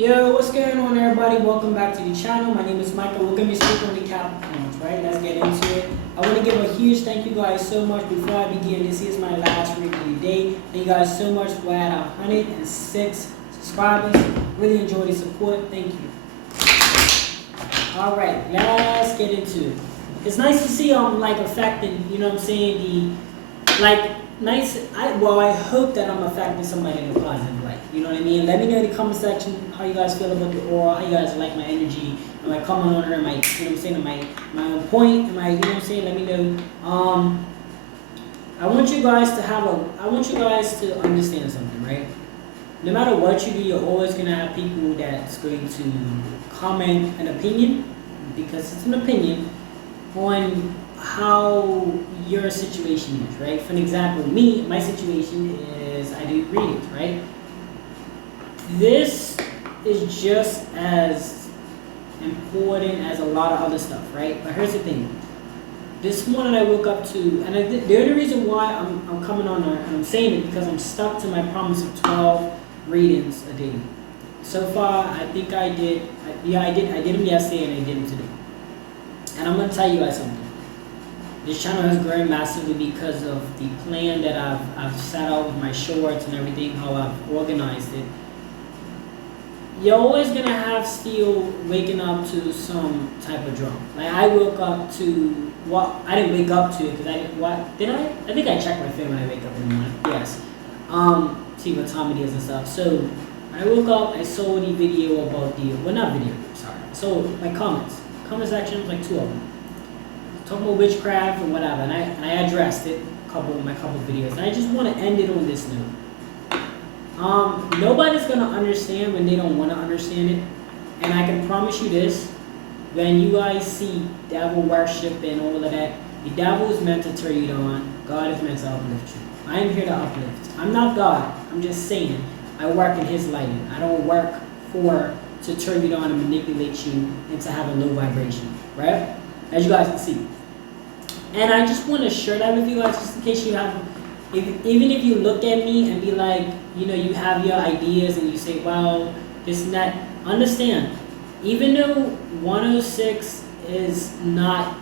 Yo, what's going on, everybody? Welcome back to the channel. My name is Michael. We're going to be speaking on the Capricorns, right? Let's get into it. I want to give a huge thank you guys so much. Before I begin, this is my last read of the day. Thank you guys so much. We're at 106 subscribers. Really enjoy the support. Thank you. All right, let's get into it. It's nice to see like affecting, you know what I'm saying, I hope that I'm affecting somebody in a positive light. You know what I mean? Let me know in the comment section how you guys feel about the aura, how you guys like my energy, am I coming on her, am I, you know what I'm saying, am I on point, am I, you know what I'm saying, let me know. I want you guys to understand something, right? No matter what you do, you're always gonna have people that's going to comment an opinion, because it's an opinion, on how your situation is, right? For an example, my situation is I do readings, right? This is just as important as a lot of other stuff, right? But here's the thing. This morning I woke up to, and the only reason why I'm coming on there, and I'm saying it because I'm stuck to my promise of 12 readings a day. So far, I think I did them yesterday and I did them today. And I'm gonna tell you guys something. This channel has grown massively because of the plan that I've set out with my shorts and everything, how I've organized it. You're always gonna have still waking up to some type of drama. Like I woke up to I didn't wake up to it because I think I checked my phone when I wake up in the morning. Yes. See what time it is and stuff. So when I woke up, I saw the video about not video, sorry. So my comment section was like 2 of them. Talking about witchcraft and whatever, and I addressed it in my couple videos. And I just want to end it on this note. Nobody's gonna understand when they don't want to understand it, and I can promise you this: when you guys see devil worship and all of that, the devil is meant to turn you on. God is meant to uplift you. I am here to uplift. I'm not God. I'm just saying I work in His lighting. I don't work to turn you on and manipulate you into having low vibration, right? As you guys can see. And I just want to share that with you guys, just in case you have, even if you look at me and be like, you know, you have your ideas and you say, well, this and that, understand, even though 106 is not,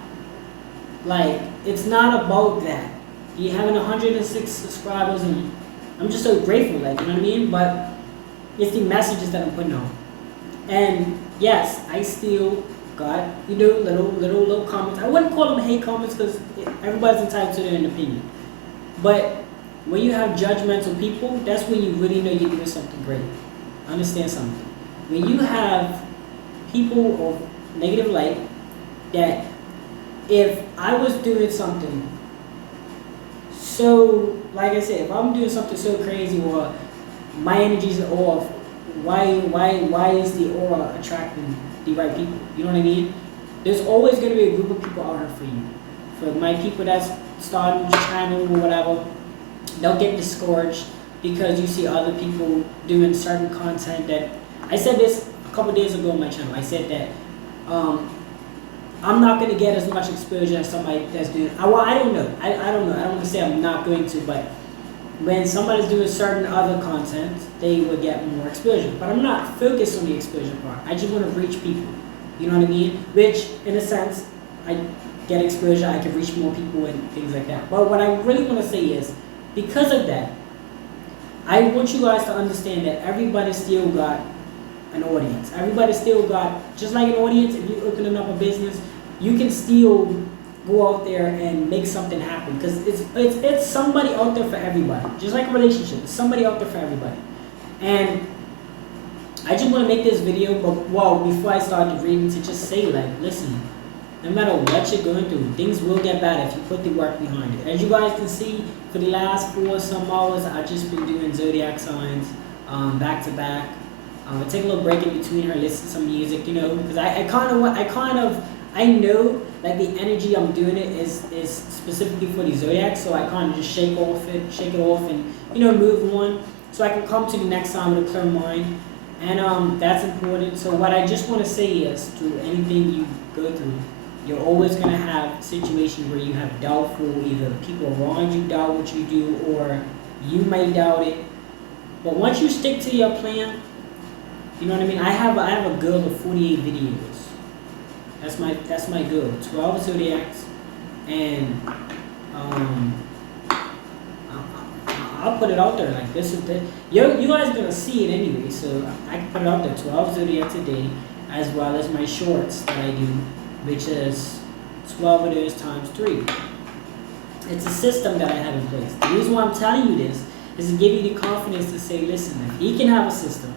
like, it's not about that. You having 106 subscribers, and I'm just so grateful, like, you know what I mean? But it's the messages that I'm putting out. And yes, I still got, you know, little comments. I wouldn't call them hate comments because everybody's entitled to their own opinion. But when you have judgmental people, that's when you really know you're doing something great. Understand something. When you have people of negative light, that if I was doing something so, like I said, if I'm doing something so crazy or my energy's off, why is the aura attracting the right people? You know what I mean? There's always going to be a group of people out here for you. For my people that's starting this channel or whatever, don't get discouraged because you see other people doing certain content that, I said this a couple days ago on my channel. I said that I'm not going to get as much exposure as somebody that's doing, I don't know. I don't know. I don't want to say I'm not going to, but when somebody's doing certain other content, they will get more exposure. But I'm not focused on the exposure part. I just want to reach people. You know what I mean? Which, in a sense, I get exposure, I can reach more people and things like that. But what I really want to say is, because of that, I want you guys to understand that everybody still got an audience. Everybody still got, just like an audience, if you're opening up a business, you can still go out there and make something happen, because it's somebody out there for everybody. Just like a relationship, it's somebody out there for everybody. And I just want to make this video, but before I start the reading, to just say, like, listen, no matter what you're going through, things will get better if you put the work behind it. As you guys can see, for the last 4 some hours, I've just been doing zodiac signs back to back. I take a little break in between her, listen to some music, you know, because I know like the energy I'm doing it is specifically for the zodiac, so I kind of just shake it off and, you know, move on, so I can come to the next time with a clear mind. And that's important. So what I just want to say is, through anything you go through, you're always going to have situations where you have doubtful, either people around you doubt what you do, or you may doubt it. But once you stick to your plan, You know what I mean? I have a goal of 48 videos. That's my goal. 12 zodiacs, and um, I'll put it out there like this is the you guys gonna see it anyway. So I can put it out there. 12 zodiacs a day, as well as my shorts that I do, which is 12 of those times 3. It's a system that I have in place. The reason why I'm telling you this is to give you the confidence to say, listen, if he can have a system,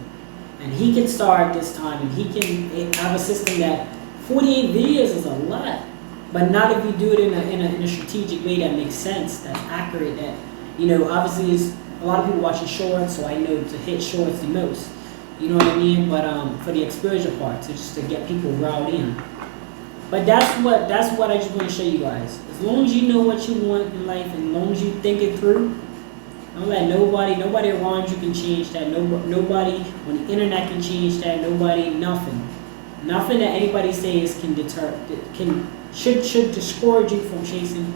and he can start this time, and he can have a system that 48 videos is a lot, but not if you do it in a strategic way that makes sense, that's accurate, that, obviously is a lot of people watching shorts, so I know to hit shorts the most. You know what I mean? But for the exposure part, so just to get people riled in. But that's what I just want to show you guys. As long as you know what you want in life, and as long as you think it through, don't let nobody around you can change that. Nobody on the internet can change that. Nothing that anybody says should discourage you from chasing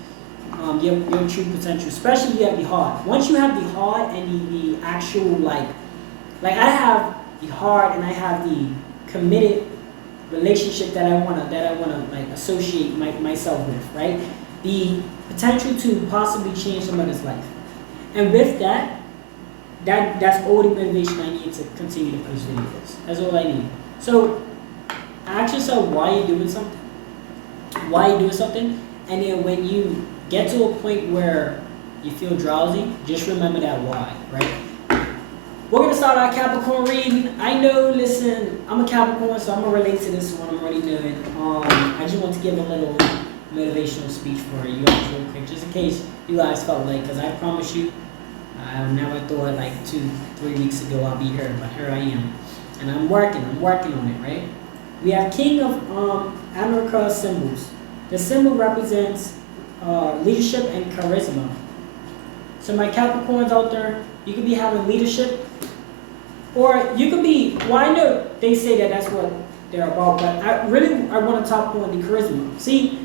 your true potential. Especially if you have the heart. Once you have the heart and the actual like I have the heart and I have the committed relationship that I wanna like associate myself with, right? The potential to possibly change somebody's life. And with that's all the motivation I need to continue to post videos. That's all I need. So ask yourself why you're doing something. And then when you get to a point where you feel drowsy, just remember that why, right? We're going to start our Capricorn reading. I know, listen, I'm a Capricorn, so I'm going to relate to this one. I'm already doing. I just want to give a little motivational speech for you guys real quick, just in case you guys felt like, because I promise you, I never thought like 2-3 weeks ago I'll be here, but here I am. And I'm working on it, right? We have King of America symbols. The symbol represents leadership and charisma. So my Capricorns out there, you could be having leadership, or you could be, well, I know they say that that's what they're about, but I want to talk on the charisma. See,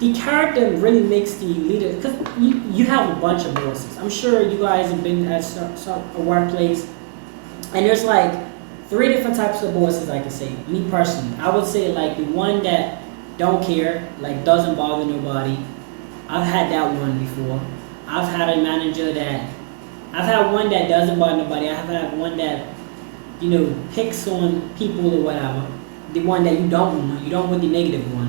the character really makes the leader, because you have a bunch of bosses. I'm sure you guys have been at a workplace, and there's like 3 different types of bosses I could say. Me personally, I would say like the one that don't care, like doesn't bother nobody. I've had that one before. I've had one that doesn't bother nobody. I've had one that, picks on people or whatever. The one that you don't want the negative one.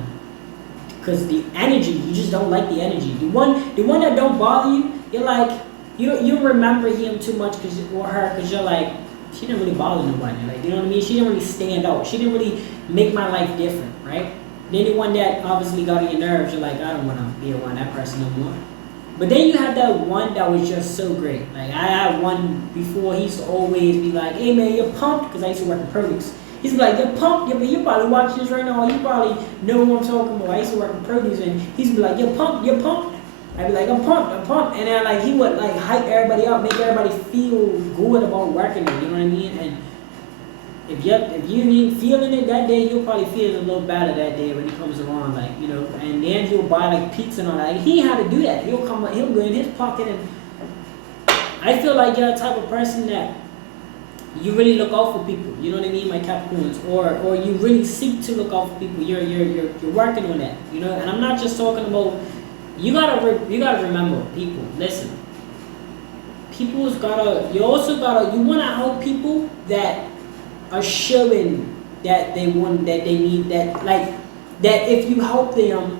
Because the energy, you just don't like the energy. The one that don't bother you, you're like, you don't remember him too much or her, because you're like, she didn't really bother nobody. Like, you know what I mean? She didn't really stand out. She didn't really make my life different, right? Then the one that obviously got on your nerves, you're like, I don't want to be around that person no more. But then you have that one that was just so great. Like, I had one before, he used to always be like, hey man, you're pumped, because I used to work in produce. He's like, you're pumped, you probably watching this right now, you probably know what I'm talking about. I used to work in produce, and he's be like, you're pumped. I'd be like, I'm pumped. And then like he would like hype everybody up, make everybody feel good about working there, you know what I mean? And if you ain't feeling it that day, you'll probably feel a little better that day when he comes around, like, and then he'll buy like pizza and all that. Like, he had to do that. He'll go in his pocket, and I feel like you're the type of person that you really look out for people. You know what I mean, my Capricorns, or you really seek to look out for people. You're working on that, And I'm not just talking about. You gotta remember, people. Listen, you wanna help people that are showing that they need that, like, that if you help them,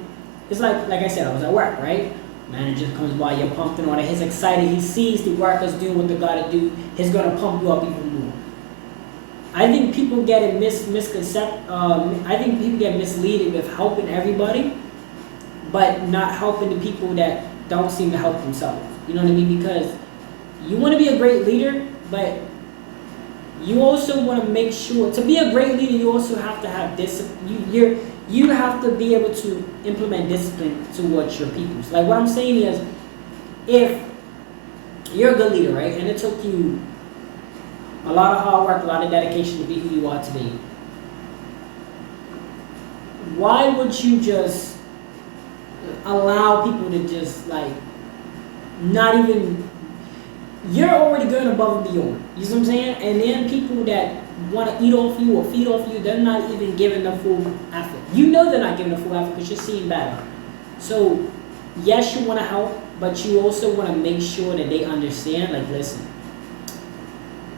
it's like I said, I was at work, right? Manager comes by, you're pumped and all that, he's excited, he sees the workers doing what they gotta do, he's gonna pump you up even more. I think people get it I think people get misleaded with helping everybody, but not helping the people that don't seem to help themselves. You know what I mean? Because you want to be a great leader, but you also want to make sure, to be a great leader, you also have to have discipline. You have to be able to implement discipline towards your people. Like, what I'm saying is, if you're a good leader, right, and it took you a lot of hard work, a lot of dedication to be who you are today, why would you just allow people to just, like, not even, you're already going above and beyond, you see what I'm saying? And then people that want to eat off you or feed off you, they're not even giving the full effort. You know they're not giving the full effort because you're seeing better. So yes, you want to help, but you also want to make sure that they understand, like, listen,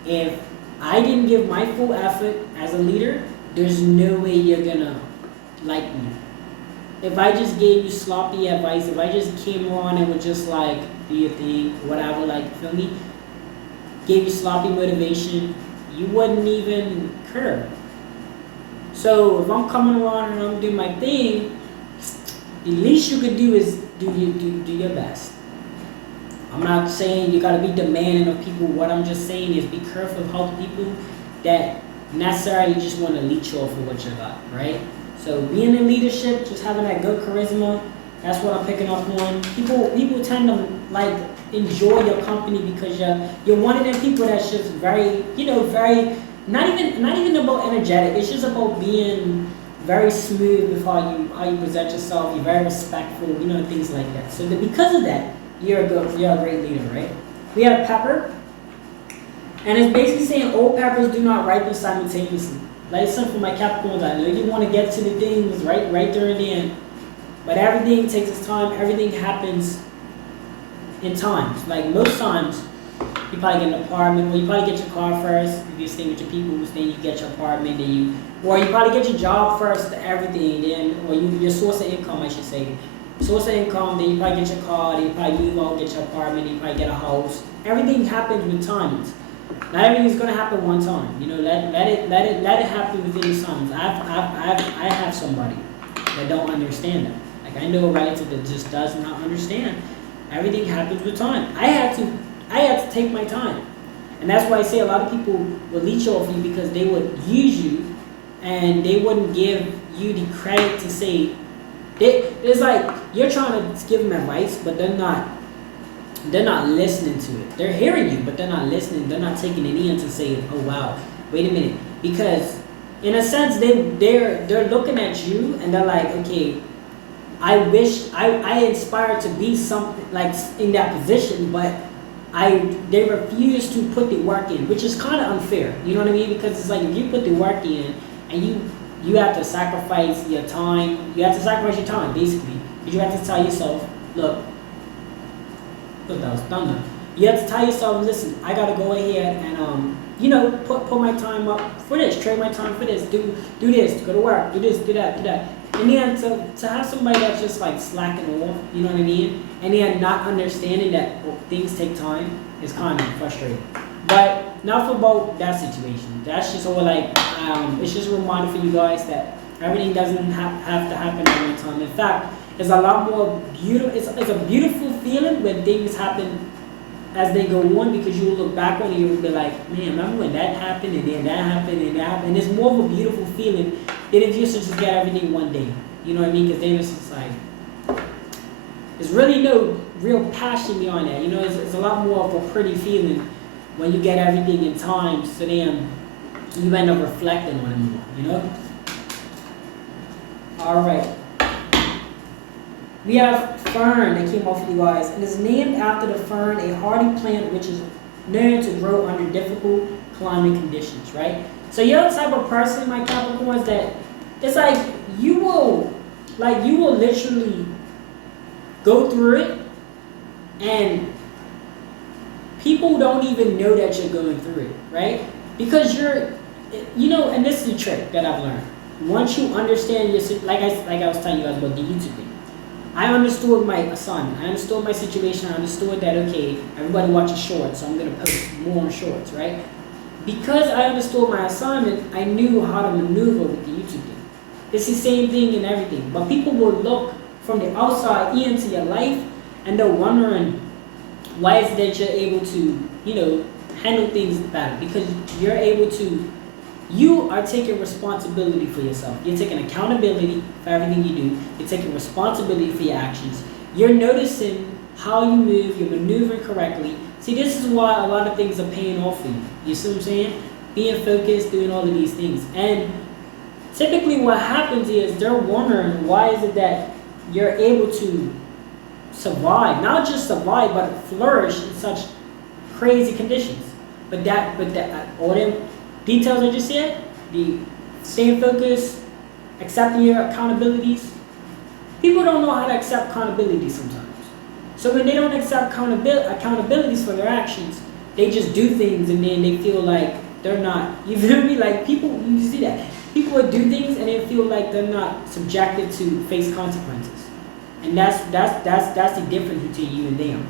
if I didn't give my full effort as a leader, there's no way you're gonna like me. If I just gave you sloppy advice, if I just came on and was just like, do your thing, whatever, like, feel me? Gave you sloppy motivation, you wouldn't even care. So if I'm coming around and I'm doing my thing, the least you could do is do your best. I'm not saying you gotta be demanding of people. What I'm just saying is be careful of helping people that necessarily just want to leech off of what you got, right? So being in leadership, just having that good charisma, that's what I'm picking up on. People tend to like enjoy your company because you're one of them people that's just very, very not even about energetic. It's just about being very smooth with how you present yourself. You're very respectful, things like that. So because of that, you're a great leader, right? We have pepper, and it's basically saying all peppers do not ripen simultaneously. Like some for my Capricorns, I know you want to get to the things right there in the end, but everything takes its time. Everything happens in times. Like most times, you probably get an apartment, or you probably get your car first. If you're staying with your people, then you get your apartment, or you probably get your job first, everything, then, or your source of income, I should say. Source of income, then you probably get your car, then you probably move out, get your apartment, then you probably get a house. Everything happens with timings. Not everything's gonna happen one time. Let it happen within the times. I have somebody that don't understand that. Like I know a relative that just does not understand. Everything happens with time. I had to take my time. And that's why I say a lot of people will leech off you because they would use you and they wouldn't give you the credit to say, it's like you're trying to give them advice, but they're not listening to it. They're hearing you, but they're not listening. They're not taking it in to say, oh wow, wait a minute. Because in a sense, they're looking at you and they're like, okay, I wish I inspired to be something like in that position, but they refuse to put the work in, which is kind of unfair. You know what I mean? Because it's like if you put the work in and you have to sacrifice your time. You have to sacrifice your time, basically. You have to tell yourself, look, that was thunder. You have to tell yourself, listen, I gotta go ahead and put my time up for this, trade my time for this, do this, go to work, do this, do that. And then to have somebody that's just like slacking off, you know what I mean? And then not understanding that things take time is kind of frustrating. But not for about that situation. That's just all like, it's just a reminder for you guys that everything doesn't have to happen at one time. In fact, it's a lot more beautiful. It's a beautiful feeling when things happen as they go on, because you will look back on it and you will be like, man, remember when that happened and then that happened and that happened. And it's more of a beautiful feeling than if you just get everything one day. You know what I mean? Because then it's just like, there's really no real passion beyond that. It's a lot more of a pretty feeling when you get everything in time, so then you end up reflecting on it more, All right. We have fern that came off of you guys, and it's named after the fern, a hardy plant which is known to grow under difficult climate conditions, right? So you're the type of person, my Capricorns, that it's like you will literally go through it, and people don't even know that you're going through it, right? Because and this is a trick that I've learned. Once you understand like I was telling you guys about the YouTube thing, I understood my assignment. I understood my situation. I understood that, okay, everybody watches shorts, so I'm going to post more on shorts, right? Because I understood my assignment, I knew how to maneuver with the YouTube thing. It's the same thing in everything. But people will look from the outside into your life, and they're wondering, why is it that you're able to, handle things better? Because you are taking responsibility for yourself. You're taking accountability for everything you do. You're taking responsibility for your actions. You're noticing how you move. You're maneuvering correctly. See, this is why a lot of things are paying off for you. You see what I'm saying? Being focused, doing all of these things. And typically what happens is they're wondering, why is it that you're able to survive, not just survive, but flourish in such crazy conditions. But all them details I just said, the staying focused, accepting your accountabilities. People don't know how to accept accountability sometimes. So when they don't accept accountabilities for their actions, they just do things and then they feel like they're not, you feel me? Like people, you see that. People would do things and they feel like they're not subjected to face consequences. And that's the difference between you and them.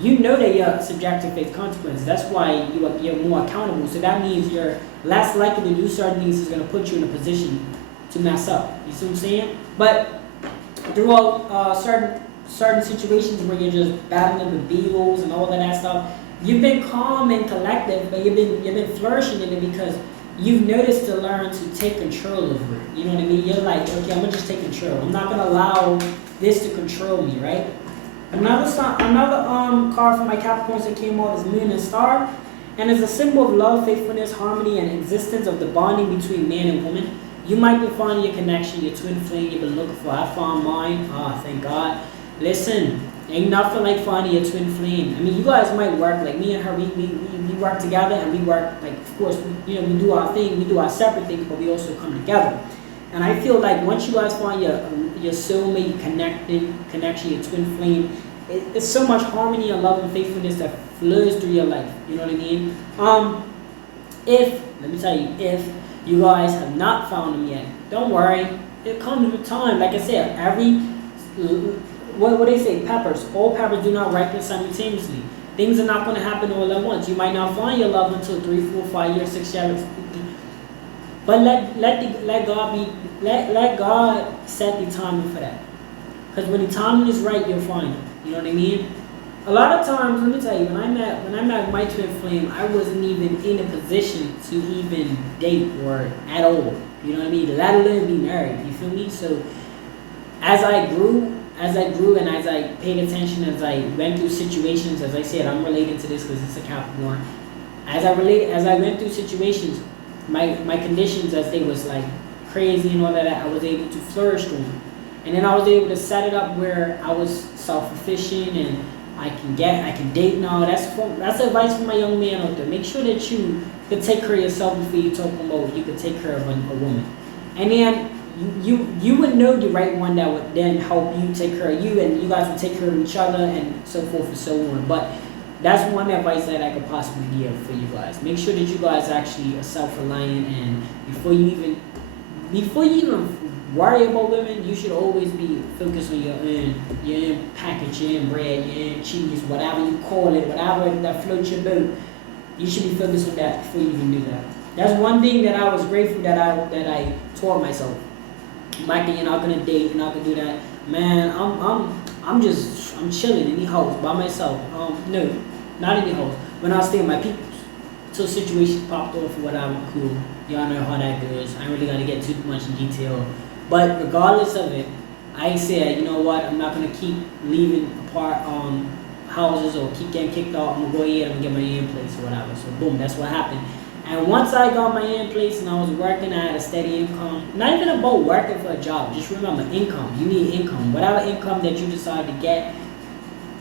You know that you're subject to face consequences. That's why you're more accountable. So that means you're less likely to do certain things that's going to put you in a position to mess up. You see what I'm saying? But throughout certain situations where you're just battling with beetles and all of that stuff, you've been calm and collective, but you've been flourishing in it because you've noticed to learn to take control over it. You know what I mean? You're like, okay, I'm gonna just take control. I'm not gonna allow this to control me, right? Another card for my Capricorns that came out is Moon and Star, and it's a symbol of love, faithfulness, harmony, and existence of the bonding between man and woman. You might be finding your connection, your twin flame you've been looking for. I found mine. Thank God. Listen, ain't nothing like finding your twin flame. I mean, you guys might work like me and her. We work together, and we work like, of course, we do our thing, we do our separate things, but we also come together. And I feel like once you guys find your soulmate connection, your twin flame, it's so much harmony and love and faithfulness that flows through your life. You know what I mean? If you guys have not found them yet, don't worry. It comes with time. Like I said, what they say, peppers. All peppers do not ripen simultaneously. Things are not going to happen all at once. You might not find your love until 3, 4, 5 years, 6 years. But let God set the timing for that. Because when the timing is right, you'll find it. You know what I mean? A lot of times, let me tell you, when I met my twin flame, I wasn't even in a position to even date or at all. You know what I mean? Let alone be married. You feel me? So as I grew and as I paid attention, as I went through situations, as I said, I'm related to this because it's a Capricorn. As I went through situations, my conditions as they was like crazy and all that, I was able to flourish through them. And then I was able to set it up where I was self-sufficient and I can date now. That's advice for my young man out there. Make sure that you can take care of yourself before you talk about you can take care of a woman. And then you would know the right one that would then help you take care of you, and you guys would take care of each other and so forth and so on. But that's one advice that I could possibly give for you guys. Make sure that you guys actually are self-reliant, and before you even worry about women, you should always be focused on your own package, your own bread, your own cheese, whatever you call it, whatever that floats your boat. You should be focused on that before you even do that. That's one thing that I was grateful that I taught myself. Michael, you're not gonna date, you're not gonna do that. Man, I'm chilling in the house by myself. No, not in the house. When I stay with my peoples. Till situations popped off or whatever, cool. Y'all know how that goes. I ain't really gotta get too much in detail. But regardless of it, I said, you know what, I'm not gonna keep leaving apart houses or keep getting kicked out. I'm gonna go ahead and get my own place or whatever. So boom, that's what happened. And once I got my own place and I was working, I had a steady income. Not even about working for a job. Just remember, income. You need income. Whatever income that you decide to get.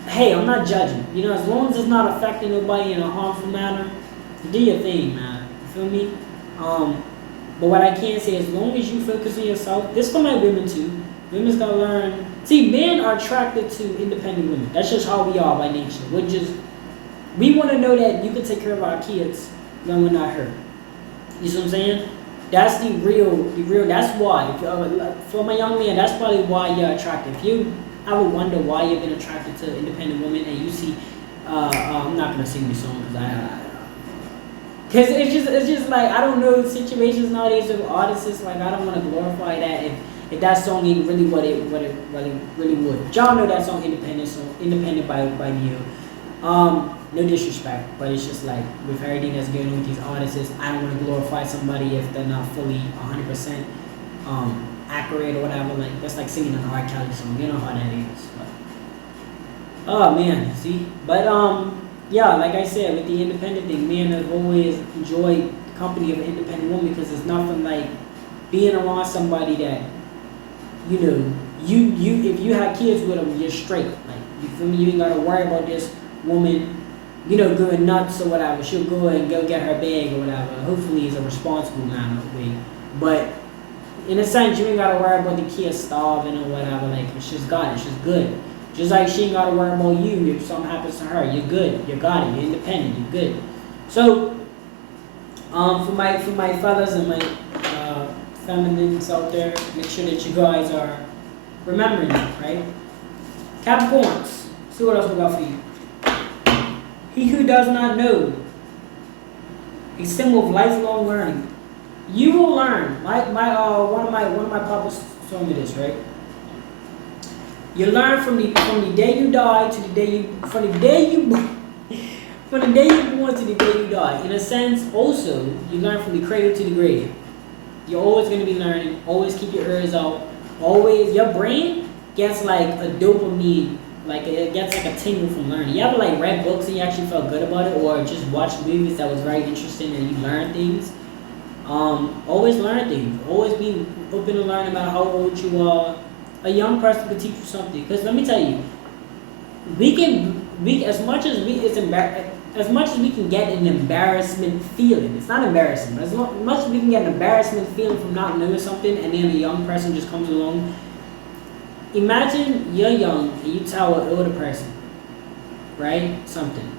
Hey, I'm not judging. You know, as long as it's not affecting nobody in a harmful manner, do your thing, man. You feel me? But what I can say, as long as you focus on yourself, this for my women too. Women's gotta learn. See, men are attracted to independent women. That's just how we are by nature. We want to know that you can take care of our kids when we're not hurt. You see what I'm saying? That's the real, that's why. For my young man, that's probably why you're attracted. If you ever wonder why you've been attracted to independent women and you see, I'm not going to sing the song because it's just like, I don't know, situations nowadays of artists, like I don't want to glorify that if that song ain't really what it really would. But y'all know that song Independent by Neo. No disrespect, but it's just like with everything that's going on with these artists, I don't want to glorify somebody if they're not fully 100% accurate or whatever. Like that's like singing an R. Kelly song. You know how that is. But, oh man, see. But yeah, like I said, with the independent thing, men have always enjoyed the company of an independent woman because it's nothing like being around somebody that you know you if you have kids with them, you're straight. Like you feel me? You ain't gotta worry about this woman going nuts or whatever. She'll go and go get her bag or whatever. Hopefully it's a responsible manner way. But in a sense, you ain't gotta worry about the kids starving or whatever. Like, she's got it. She's good. Just like she ain't gotta worry about you if something happens to her. You're good. You got it. You're independent. You're good. So, for my fellas and my feminines out there, make sure that you guys are remembering that, right? Capricorns. See what else we got for you. He who does not know, a symbol of lifelong learning. You will learn. Like one of my papas told me this, right? You learn from the day you die to the day you from the day you born to the day you die. In a sense, also you learn from the cradle to the grave. You're always going to be learning. Always keep your ears out. Always, your brain gets like a dopamine, like it gets like a tingle from learning. You ever like read books and you actually felt good about it, or just watched movies that was very interesting and you learned things? Always learn things. Always be open to learn about how old you are. A young person could teach you something. Because let me tell you, as much as we can get an embarrassment feeling. It's not embarrassing, but as much as we can get an embarrassment feeling from not knowing something, and then a young person just comes along. Imagine you're young and you tell an older person, right, something.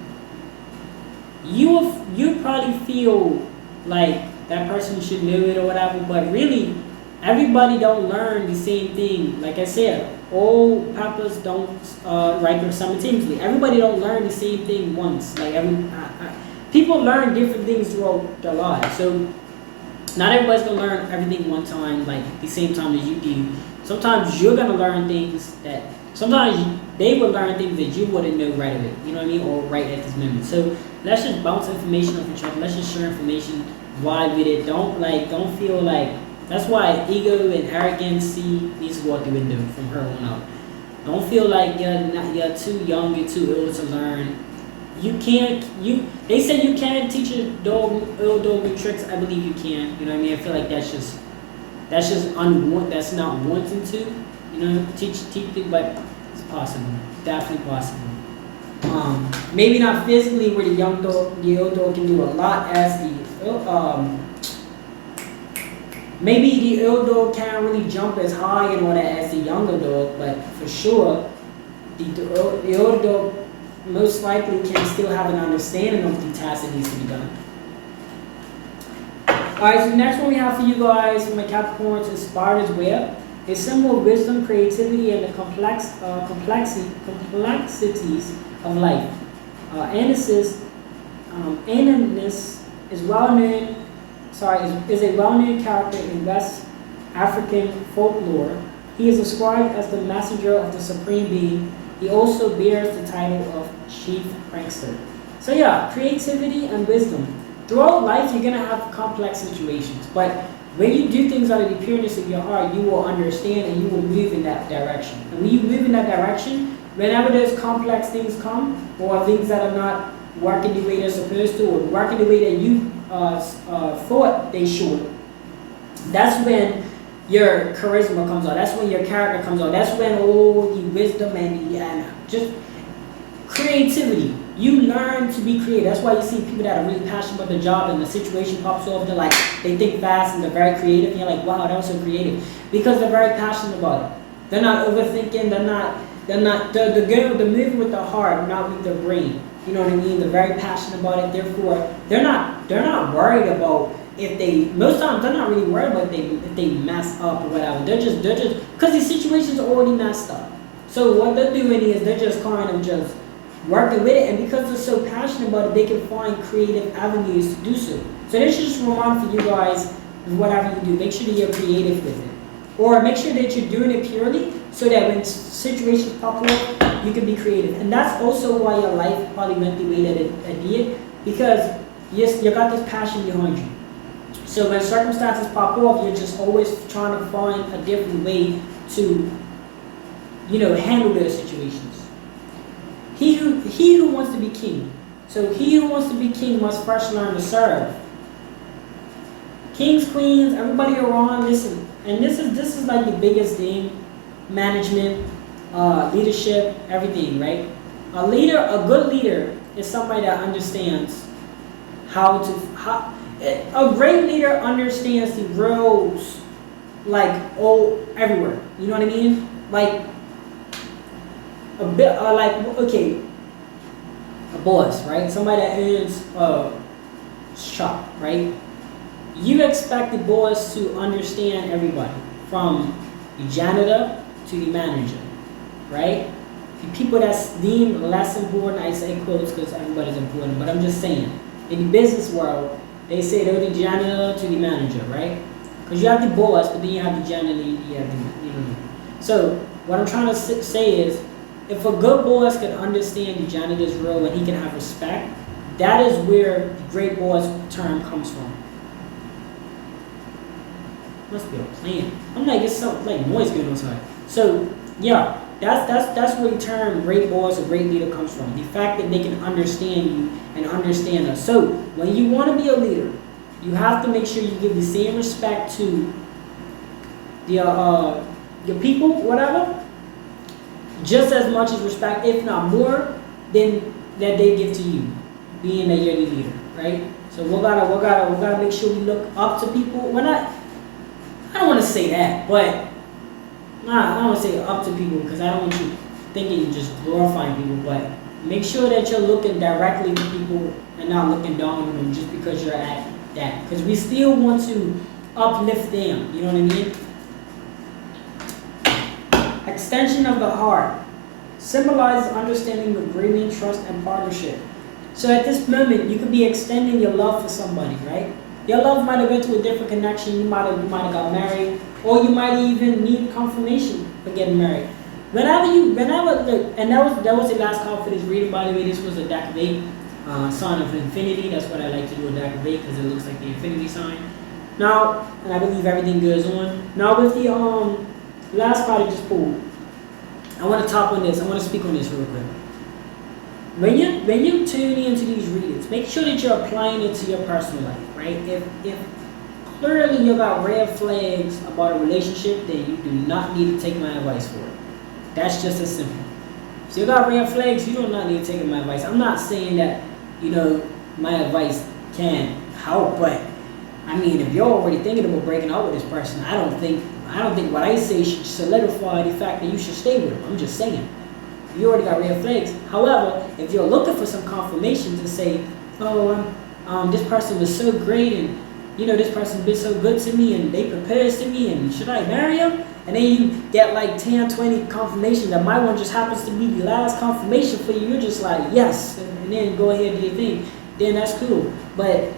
You probably feel like that person should know it or whatever, but really, everybody don't learn the same thing. Like I said, all papas don't ripen simultaneously. Everybody don't learn the same thing once. Like people learn different things throughout their lives. So not everybody's gonna learn everything one time, like the same time as you do. Sometimes you're gonna learn things that they will learn things that you wouldn't know right away. You know what I mean, or right at this moment. So let's just bounce information off each other. Let's just share information. Vibe with it. Don't feel like. That's why ego and arrogance needs to go out the window from her on out. Don't feel like you're too young, you're too ill to learn. They say you can teach a dog new tricks. I believe you can. You know what I mean? I feel like that's that's not wanting to, teach it, but it's possible. Definitely possible. Maybe not physically where the old dog can do a lot as maybe the old dog can't really jump as high and all that as the younger dog, but for sure, the older dog most likely can still have an understanding of the task that needs to be done. Alright, so the next one we have for you guys, from my Capricorns, is Spider's Web. A symbol of wisdom, creativity, and the complexities of life. Ananus is a well-known character in West African folklore. He is described as the messenger of the Supreme Being. He also bears the title of Chief Prankster. So yeah, creativity and wisdom. Throughout life, you're going to have complex situations, but when you do things out of the pureness of your heart, you will understand and you will move in that direction. And when you move in that direction, whenever those complex things come, or things that are not working the way they're supposed to, or working the way that you thought they should, that's when your charisma comes out. That's when your character comes out. That's when all the wisdom and just creativity. You learn to be creative. That's why you see people that are really passionate about their job and the situation pops off. They think fast and they're very creative. And you're like, wow, that was so creative, because they're very passionate about it. They're not overthinking. They're moving with their heart, not with their brain. You know what I mean? They're very passionate about it. Therefore, they're not worried about most times they're not really worried about if they mess up or whatever. They're just because the situation's already messed up. So what they're doing is they're just kind of just working with it, and because they're so passionate about it, they can find creative avenues to do so. So this is just a reminder for you guys, whatever you do, make sure that you're creative with it. Or make sure that you're doing it purely, so that when situations pop up, you can be creative. And that's also why your life probably went the way that it did, because you got this passion behind you. So when circumstances pop off, you're just always trying to find a different way to, handle those situations. He who wants to be king. So he who wants to be king must first learn to serve. Kings, queens, everybody around, listen. And this is like the biggest thing: management, leadership, everything, right? A good leader is somebody that understands a great leader understands the roles, like, everywhere. You know what I mean? Like a bit, okay, a boss, right? Somebody that owns a shop, right? You expect the boss to understand everybody, from the janitor to the manager, right? The people that's deemed less important, I say quotes because everybody's important, but I'm just saying, in the business world, they say they're the janitor to the manager, right? Because you have the boss, but then you have the janitor, you have the, So what I'm trying to say is, if a good boss can understand the janitor's role and he can have respect, that is where the great boss term comes from. Must be a plane. I'm like, it's some like noise going on outside. So yeah, that's where the term great boss or great leader comes from. The fact that they can understand you and understand us. So when you want to be a leader, you have to make sure you give the same respect to your people, whatever, just as much as respect, if not more, than that they give to you, being that you're the leader, right? So we gotta make sure we look up to people. I don't want to say that, but I don't want to say up to people because I don't want you thinking you're just glorifying people. But make sure that you're looking directly to people and not looking down on them just because you're at that. Because we still want to uplift them. You know what I mean? Extension of the heart symbolizes understanding, agreement, trust, and partnership. So at this moment, you could be extending your love for somebody, right? Your love might have been to a different connection. You might have got married, or you might even need confirmation for getting married. And that was the last card for this reading. By the way, this was a deck of 8, sign of infinity. That's what I like to do, a deck of 8, because it looks like the infinity sign. Now, and I believe everything goes on. Now with the last card I just pulled, I want to talk on this. I want to speak on this real quick. When you tune into these readings, make sure that you're applying it to your personal life, right? If clearly you got red flags about a relationship, then you do not need to take my advice for it. That's just as simple. If you got red flags, you do not need to take my advice. I'm not saying that, my advice can help, but I mean, if you're already thinking about breaking up with this person, I don't think what I say should solidify the fact that you should stay with him. I'm just saying. You already got red flags. However, if you're looking for some confirmation to say, this person was so great, and this person's been so good to me, and they proposed to me, and should I marry him? And then you get like 10, 20 confirmation that my one just happens to be the last confirmation for you. You're just like, yes, and then go ahead and do your thing. Then that's cool. But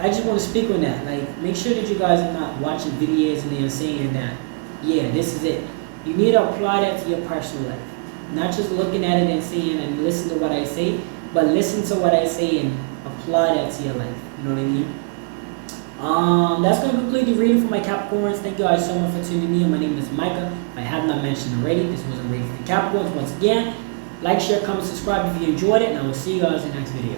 I just want to speak on that. Like, make sure that you guys are not watching videos and then saying that, yeah, this is it. You need to apply that to your personal life. Not just looking at it and saying and listen to what I say, but listen to what I say and apply that to your life. You know what I mean? That's going to conclude the reading for my Capricorns. Thank you guys so much for tuning in. My name is Micah. If I have not mentioned already, this was a reading for the Capricorns. Once again, like, share, comment, subscribe if you enjoyed it, and I will see you guys in the next video.